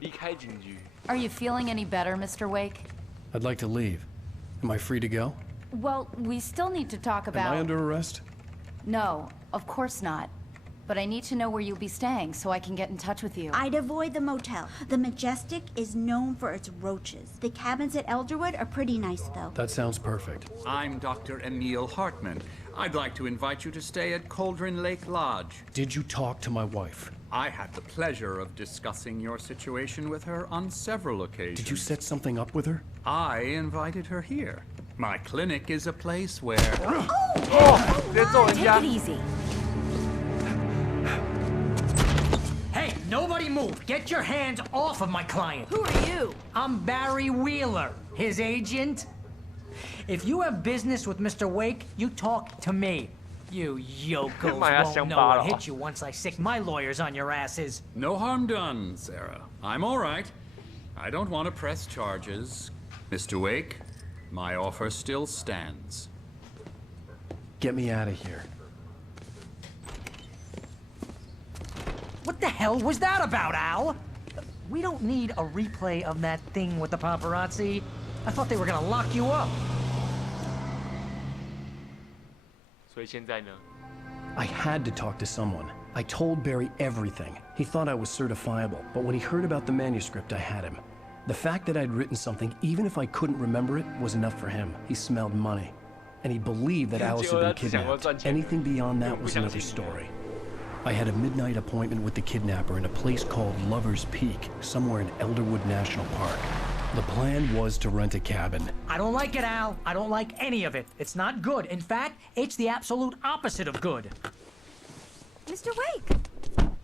离开警局。 Are you feeling any better, Mr. Wake? I'd like to leave. Am I free to go? Well, we still need to talk about... Am I under arrest? No, of course not. But I need to know where you'll be staying so I can get in touch with you. I'd avoid the motel. The Majestic is known for its roaches. The cabins at Elderwood are pretty nice, though. That sounds perfect. I'm Dr. Emil Hartman. I'd like to invite you to stay at Cauldron Lake Lodge. Did you talk to my wife? I had the pleasure of discussing your situation with her on several occasions. Did you set something up with her? I invited her here. My clinic is a place where... Take it easy. Hey, nobody move! Get your hands off of my client! Who are you? I'm Barry Wheeler, his agent. If you have business with Mr. Wake, you talk to me. You yokels won't know what hit you once I sick my lawyers on your asses. No harm done, Sarah. I'm all right. I don't want to press charges. Mr. Wake, my offer still stands. Get me out of here. What the hell was that about, Al? We don't need a replay of that thing with the paparazzi. I thought they were gonna lock you up. 所以现在呢？ I had to talk to someone. I told Barry everything. He thought I was certifiable, but when he heard about the manuscript, I had him. The fact that I'd written something, even if I couldn't remember it, was enough for him. He smelled money. And he believed that Alice had been kidnapped. Anything beyond that was another story. I had a midnight appointment with the kidnapper in a place called Lover's Peak, somewhere in Elderwood National Park. The plan was to rent a cabin. I don't like it, Al. I don't like any of it. It's not good. In fact, it's the absolute opposite of good. Mr. Wake!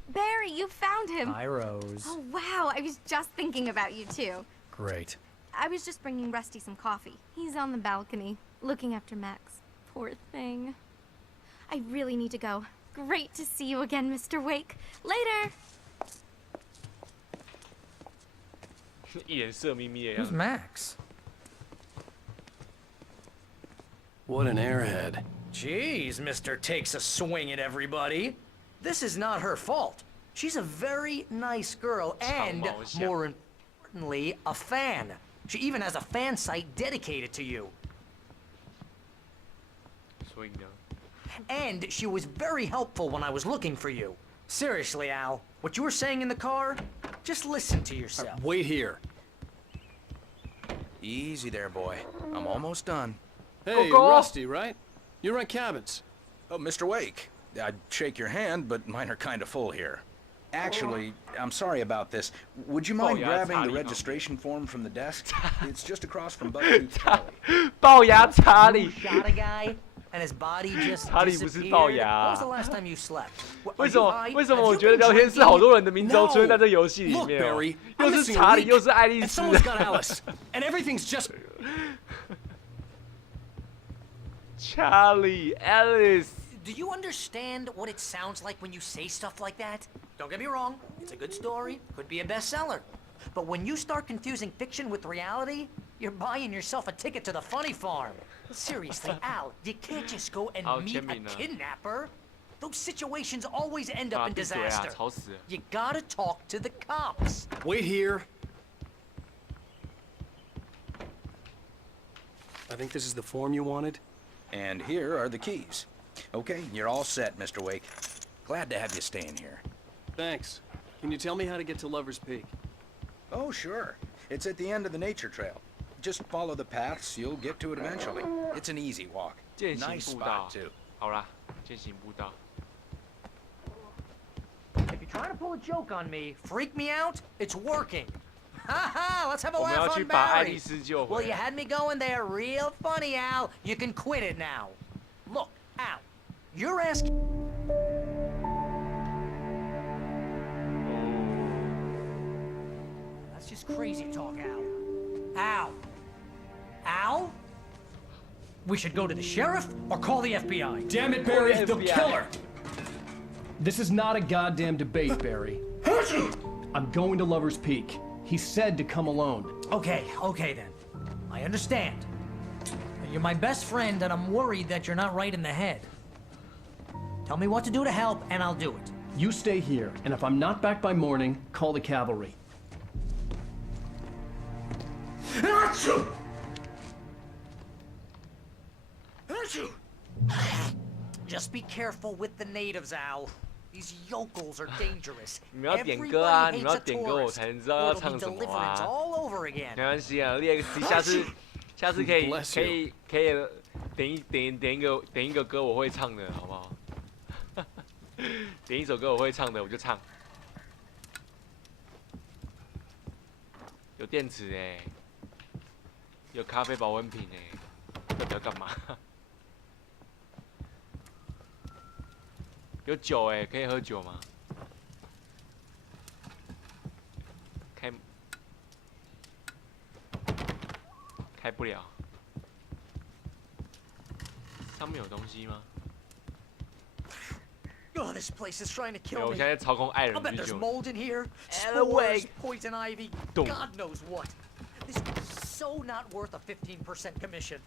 Barry, you found him. Hi, Rose. Oh, wow. I was just thinking about you, too. Great. I was just bringing Rusty some coffee. He's on the balcony, looking after Max. Poor thing. I really need to go. Great to see you again, Mr. Wake. Later! 一脸色眯眯的样 Who's 子。 Max? What an airhead. Jeez, Mr. Takes a swing at everybody. This is not her fault. She's a very nice girl and, more importantly, a fan. She even has a fan site dedicated to you. 所以呢？ And she was very helpful when I was looking for you. Seriously, Al, what you were saying in the car, just listen to yourself. Wait here. Easy there, boy. I'm almost done. Hey, Go. Rusty, right? You rent cabins. Oh, Mr. Wake. I'd shake your hand, but mine are kind of full here. Actually, I'm sorry about this. Would you mind yeah, grabbing the Charlie, registration form from the desk? It's just across from Bucktooth Charlie. 龅牙查理。 Shot a guy and his body just 查理不是 disappeared. 龅 When 牙 was the last time you slept? 为什么？为什么我觉得聊天室好多人的名字都出现在这游戏里 Look, 面哦 Barry, 又 I'm 是 missing a 查理， week, 又是爱丽 and 丝。 someone's got Alice, and everything's just... Charlie, Alice. Do you understand what it sounds like when you say stuff like that? Don't get me wrong, it's a good story, could be a bestseller. But when you start confusing fiction with reality, you're buying yourself a ticket to the funny farm. Seriously, Al, you can't just go and meet a kidnapper. Those situations always end up in disaster. 吵死了。 You gotta talk to the cops. Wait here. I think this is the form you wanted. And here are the keys. Okay, you're all set, Mr. Wake. Glad to have you staying here. Thanks. Can you tell me how to get to Lover's Peak? Oh, sure. It's at the end of the nature trail. Just follow the paths, you'll get to it eventually. It's an easy walk. 践行 Nice 步道 spot, too.。好啦，践行步道。 If you're trying to pull a joke on me, freak me out, it's working. Ha ha, let's have a 我们要 laugh 去 on 把爱 Barry. 丽丝救 Well, 回 you 来。 had me going there real funny, Al. You can quit it now. Look, Al, you're asking... That's just crazy talk, Al. Al? Al? We should go to the sheriff or call the FBI. Damn it, Barry, Call the they'll FBI. kill her! This is not a goddamn debate, Barry. I'm going to Lover's Peak. He said to come alone. Okay then. I understand. You're my best friend, and I'm worried that you're not right in the head. Tell me what to do to help, and I'll do it. You stay here, and if I'm not back by morning, call the cavalry. Just be careful with the natives, Al. These yokels are dangerous. 你们要点歌啊！你们要点歌，我才能知道要唱什么啊。没关系啊，Lex， 下次可以点一个歌我会唱的，好不好？点一首歌我会唱的，我就唱。有电池哎，有咖啡保温瓶哎，到底要干嘛？有酒哎，可以喝酒吗？开不了。上面有东西吗？ Oh, this place is trying to kill me. 我现在操控爱人 I bet 去 there's 救。 mold in here, away. spores, poison ivy, Don't. God knows what. This is so not worth a 15% commission.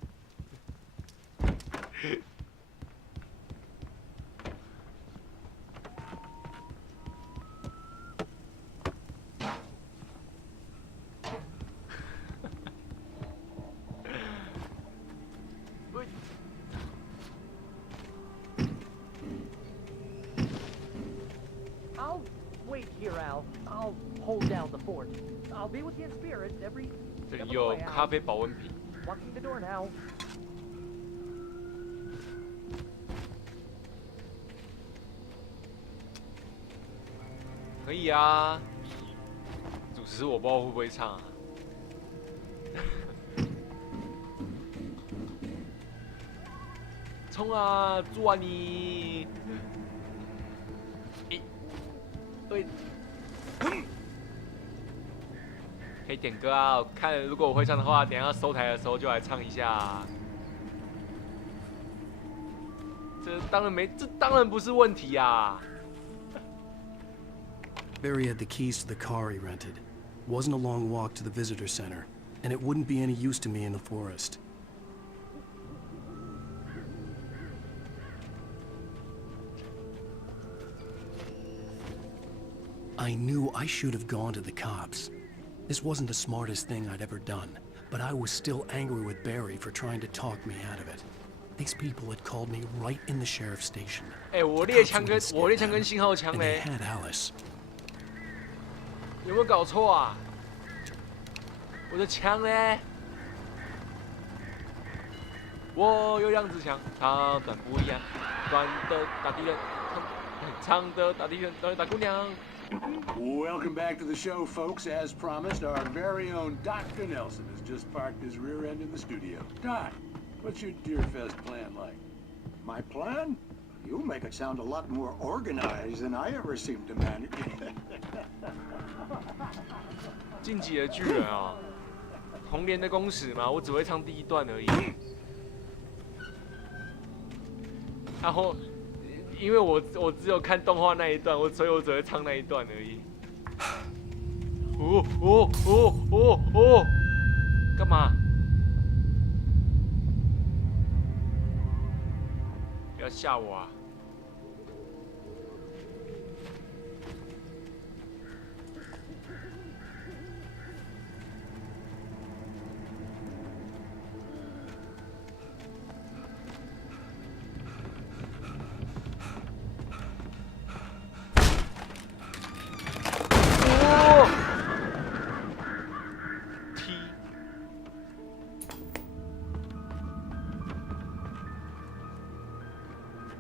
I'll wait here, Al. I'll hold down the fort. I'll be with you in spirit every 这里 step of the 有 way, Al. 咖啡保温瓶。 Locking the door now. 可以啊，主持我不知道会不会唱啊。冲啊，住啊你！一，对，可以点歌啊！我看如果我会唱的话，等一下收台的时候就来唱一下啊。这当然不是问题呀、啊。 Barry had the keys to the car he rented. Wasn't a long walk to the visitor center, and it wouldn't be any use to me in the forest. I knew I should have gone to the cops. This wasn't the smartest thing I'd ever done, but I was still angry with Barry for trying to talk me out of it. These people had called me right in the sheriff's station. 我猎枪跟信号枪 And 嘞 they，had Alice. 有没有搞错啊？我的枪嘞？我有两支枪，长短不一样，短的打敌人，长的打敌人，短的打姑娘。 Welcome back to the show, folks. As promised, our very own Dr. Nelson has just parked his rear end in the studio. Doc, what's your Deerfest plan like? My plan? You make it sound a lot more organized than I ever seem to manage. 晋级的巨人啊，童年的公使嘛，我只会唱第一段而已。然后，因为我只有看动画那一段，所以我只会唱那一段而已。干嘛？不要吓我啊！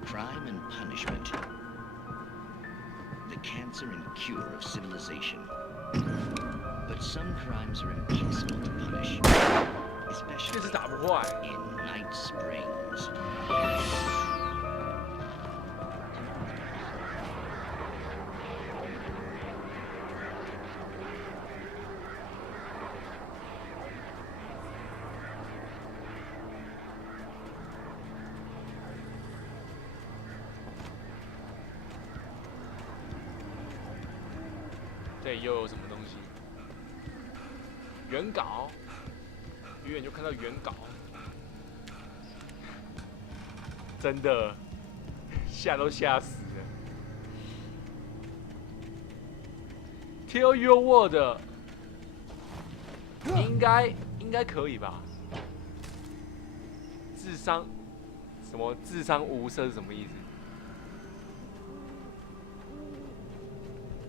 Crime and punishment. The cancer and cure of civilization. But some crimes are impossible to punish, especially in Night Springs. 这里又有什么东西？原稿，远远就看到原稿，真的吓都吓死了。Tell your word， 应该应该可以吧？智商什么？智商无色是什么意思？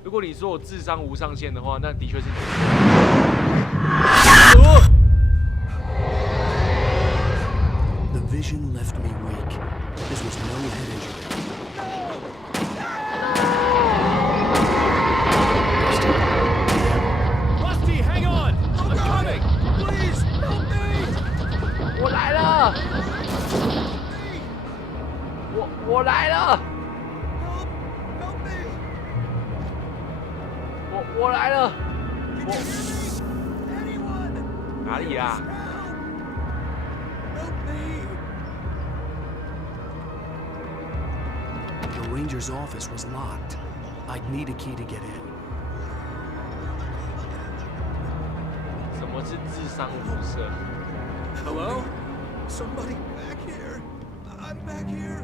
如果你说我智商无上限的话，那的确是。The vision left me weak. This was no head injury. Rusty, hang on! I'm coming! Please, help me! 我来了！我来了！我来了！哪里啊？ The ranger's office was locked. I'd need a key to get in. 什么是智商无色 Hello? Somebody back here. I'm back here.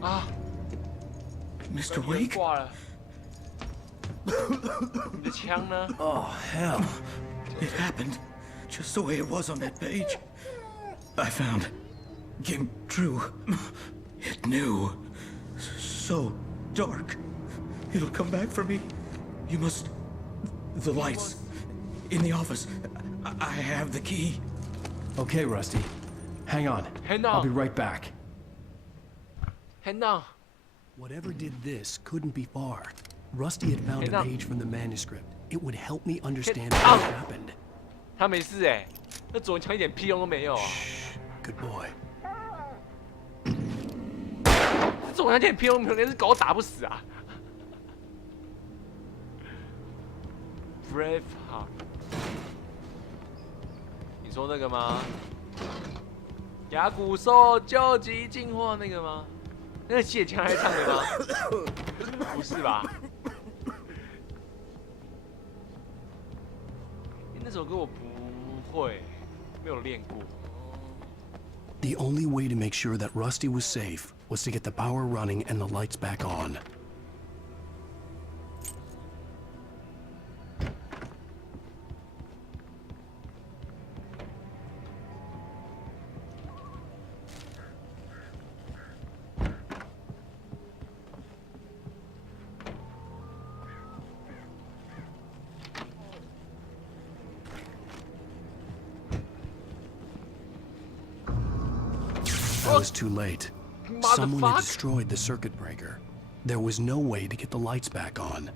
啊 Mr. Wake? 挂了。你的枪呢？ Oh, hell. It happened just the way it was on that page. I found. Came true. It knew. So dark. It'll come back for me. You must. The lights. In the office. I have the key. Okay, Rusty. Hang on. Hang on. I'll be right back. Hang on. Whatever did this couldn't be far. Rusty had found a page from the manuscript. It would help me understand what happened. 他没事哎，那左枪一点屁用都没有啊。Good boy. 左枪一点屁用都没有，连只狗打不死啊。Brave Heart， 你说那个吗？牙骨兽救急进化那个吗？那个谢枪还唱的吗？不是吧？那首歌我不会，没有练过。 The only way to make sure that Rusty was safe was to get the power running and the lights back on. I was too late. Someone had destroyed the circuit breaker. There was no way to get the lights back on.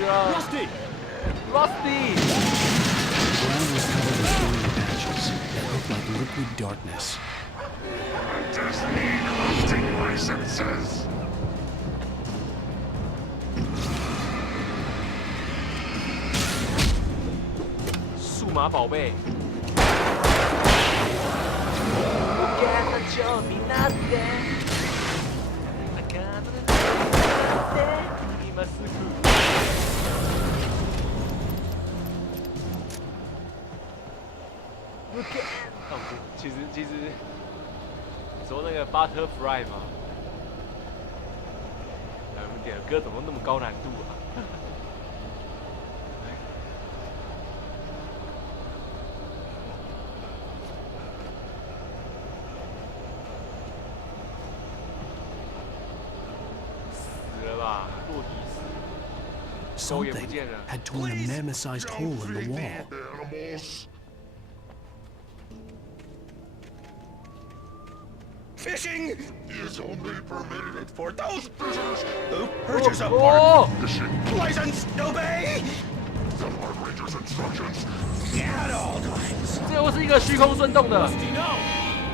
Rusty! Rusty! The ground was covered with glowing patches that looked like liquid darkness. Destiny corrupting my senses. 数码宝贝。其实，你说那个 Butterfly 吗？我们点的歌怎么那么高难度啊？Something had torn a mammoth-sized hole in the wall. Animals. Fishing is only permitted for those fishers who purchase a part. License, obey. The Park Ranger's instructions. At all times. 这又是一个虚空瞬动的。No,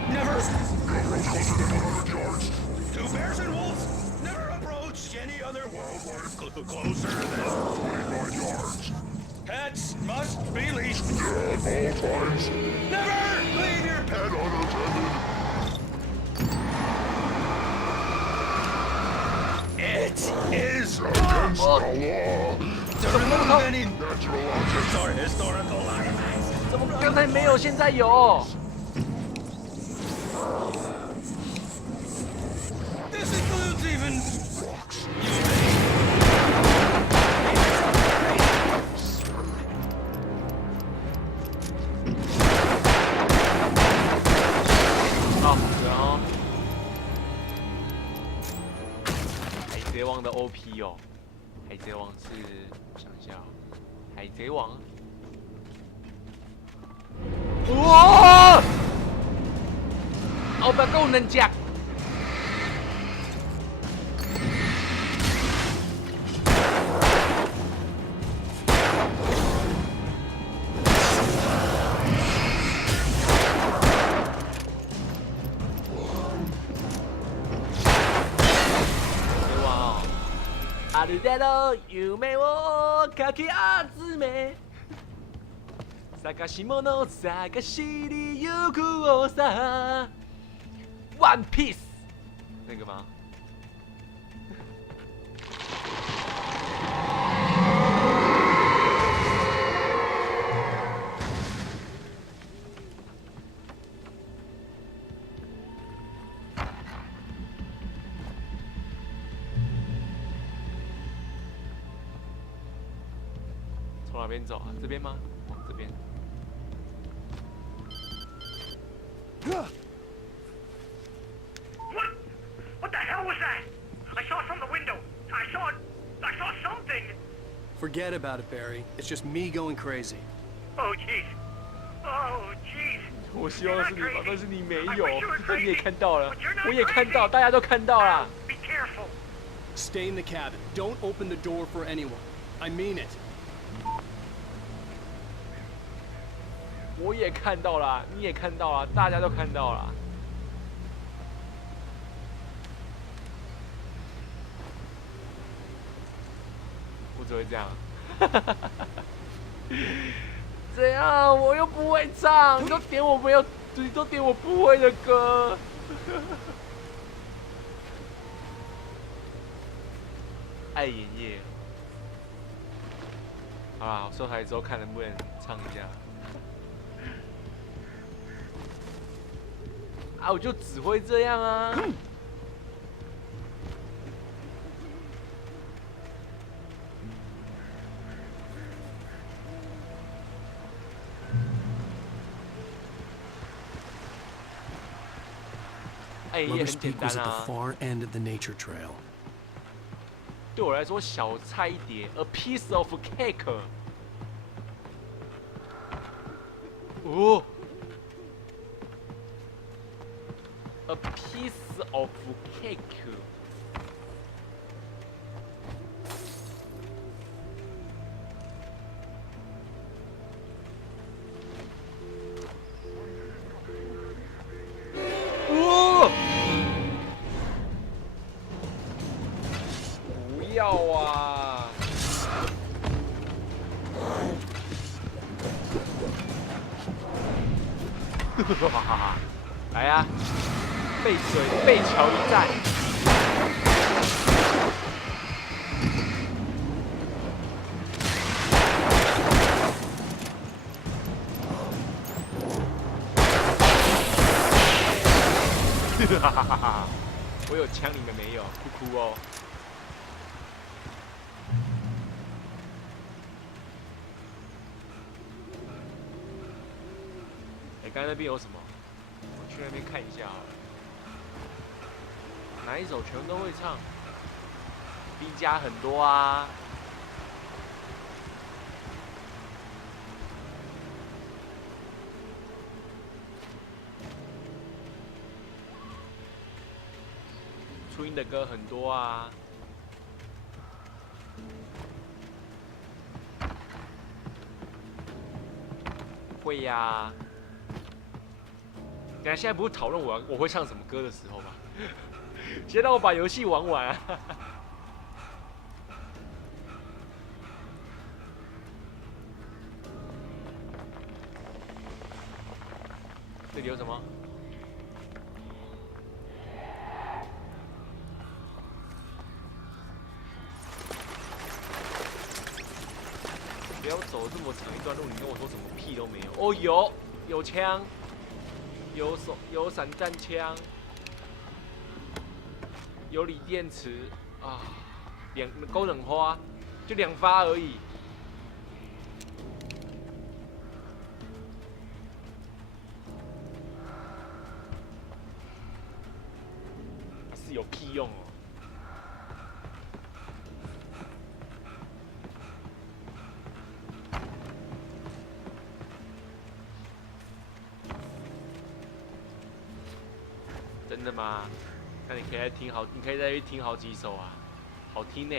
never. Go closer than 100 yards. Two bears and wolves. Never approach any other wildlife closer than 25 yards. Pets must be leashed. At all times. Never leave your pet unattended. It is against the law. To remove any natural objects or historical artifacts. 怎么刚才没有，现在有？ This includes even rocks. 贼王的 OP 哦，海贼王是，我想一下、哦，海贼王，哇，后边够能讲。ある程度夢をかき集め探し物探しに行くをさ One Piece 那个吗？从哪边走啊？这边吗？往这边。What the hell was that? I saw it from the window. I saw something. Forget about it, Barry. It's just me going crazy. Oh jeez. Oh jeez. 我希望是你吧，但是你没有，但你也看到了，我也看到，大家都看到了。Be careful. Stay in the cabin. Don't open the door for anyone. I mean it. 我也看到了，你也看到了，大家都看到了。我只会这样。怎样？我又不会唱，你都点我没有，你都点我不会的歌。爱演夜。好啦，我收台之后看能不能唱一下。啊，我就只会这样啊。哎，也很简单啊。对我来说，小菜一碟 ，a piece of cake。哦。A piece of cake. 哇！不要啊！哈哈哈！来呀！背桥一战，哈哈哈哈！我有枪，你们没有，不哭哦。哎，刚才那边有什么？我去那边看一下好了。哪一首全都会唱？兵家很多啊。初音的歌很多啊。会呀、啊。等下现在不是讨论我会唱什么歌的时候吗？先让我把游戏玩完、啊。这里有什么？不要走这么长一段路，你跟我说什么屁都没有。哦，有枪，有散弹枪。有锂电池啊，高冷花，就2发而已。是有屁用哦！吗？那你可以再听好，你可以再去听好几首啊，好听呢。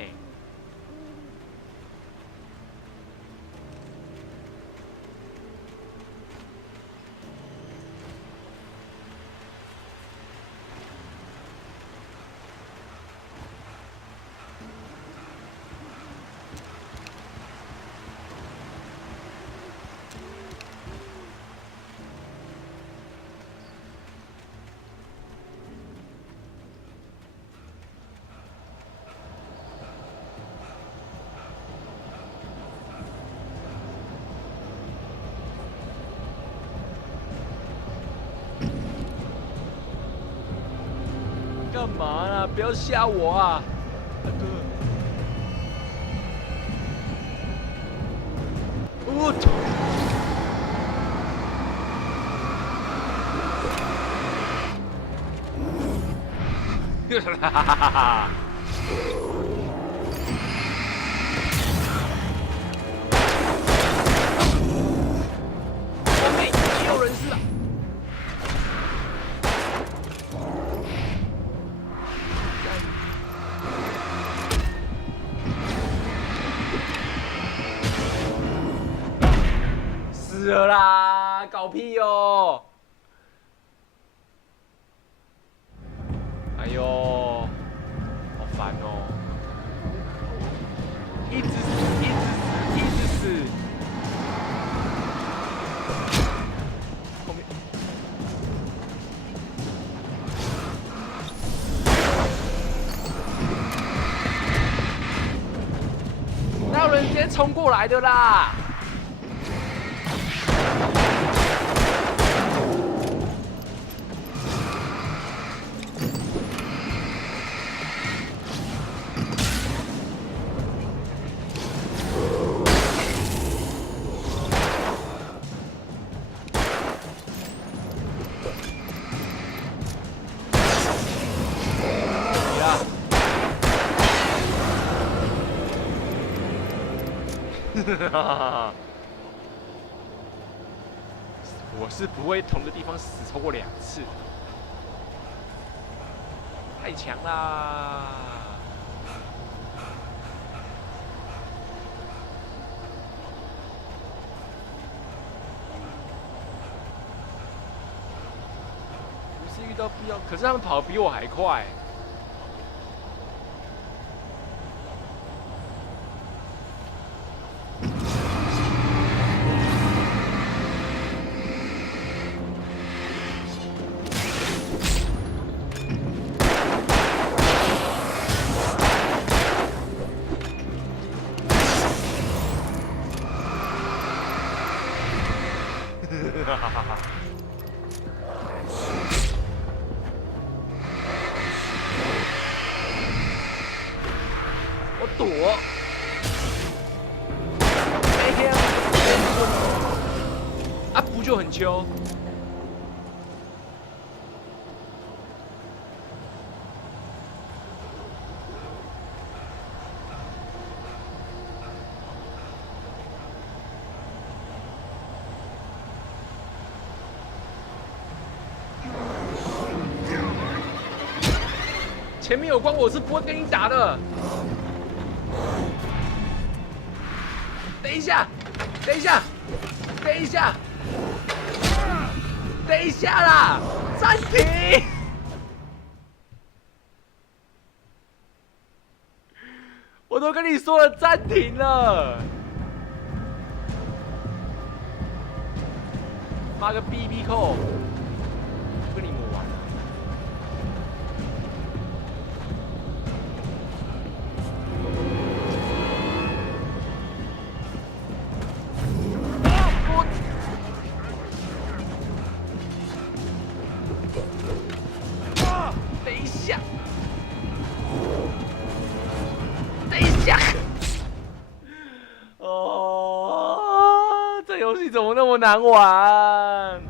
干嘛啦？不要吓我啊，大哥！我操！哈哈哈哈哈！后面也有人是啊！死了啦！搞屁哦！哎呦，好烦哦！一直死，一直死，一直死。后面，哪有人直接冲过来的啦？我是不会同个地方死超过2次，太强啦！不是遇到必要，可是他们跑得比我还快。我躲 ，AK 啊，不就很秋？前面有光，我是不会跟你打的。等一下，等一下，等一下，等一下啦！暂停！我都跟你说了暂停了。妈个 BB 扣！不跟你们玩了。等一下，等一下！哦，这游戏怎么那么难玩？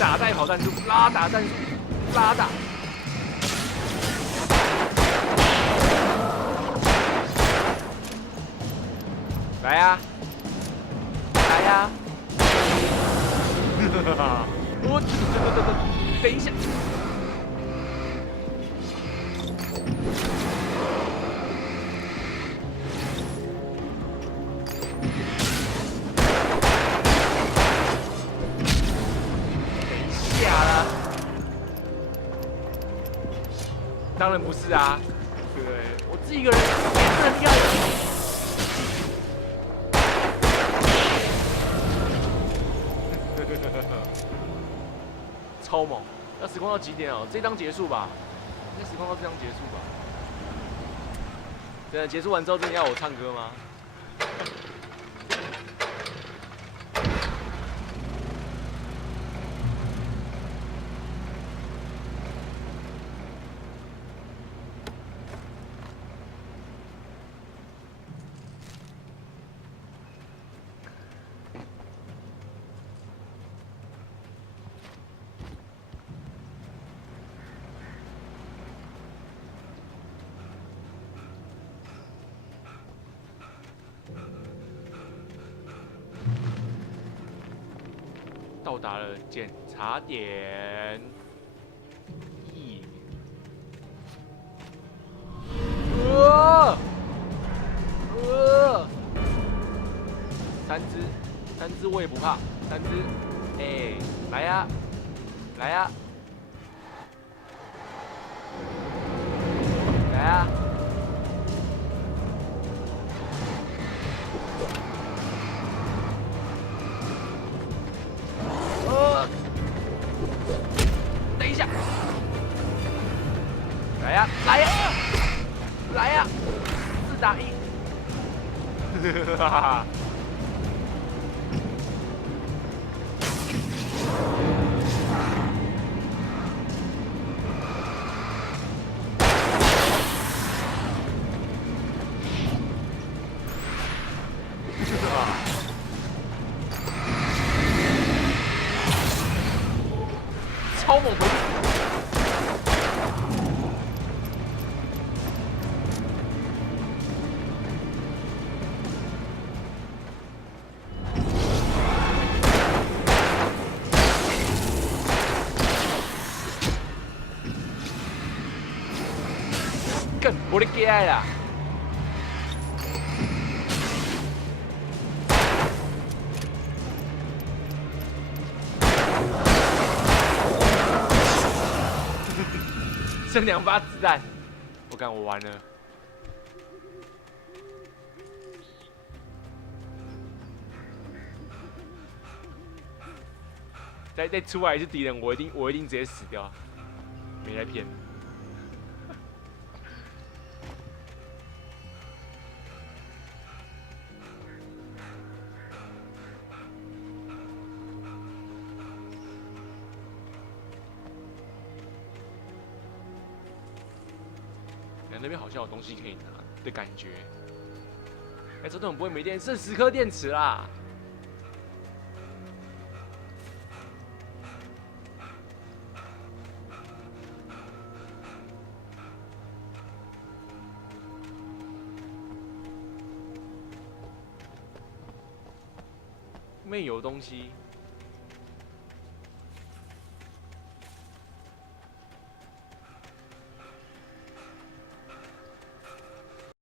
打带跑战术，拉打战术，拉打。来呀、来呀、我等一下。当然不是啊，对不对？我自己一个人也是很厉害的。超猛！要时光到几点哦？这章结束吧？应该时光到这章结束吧？真的结束完之后，真的要我唱歌吗？到达了检查点。三只我也不怕，三只，哎，来呀，来呀，来呀。等一下，来呀，来呀，来呀，4打1，哈哈哈。超猛回力！更我的给爱啦！剩2发子弹，我干，我完了。再出来一次敌人，我一定直接死掉，没在骗。那边好像有东西可以拿的感觉。哎，这种不会没电，剩10颗电池啦。里面有东西。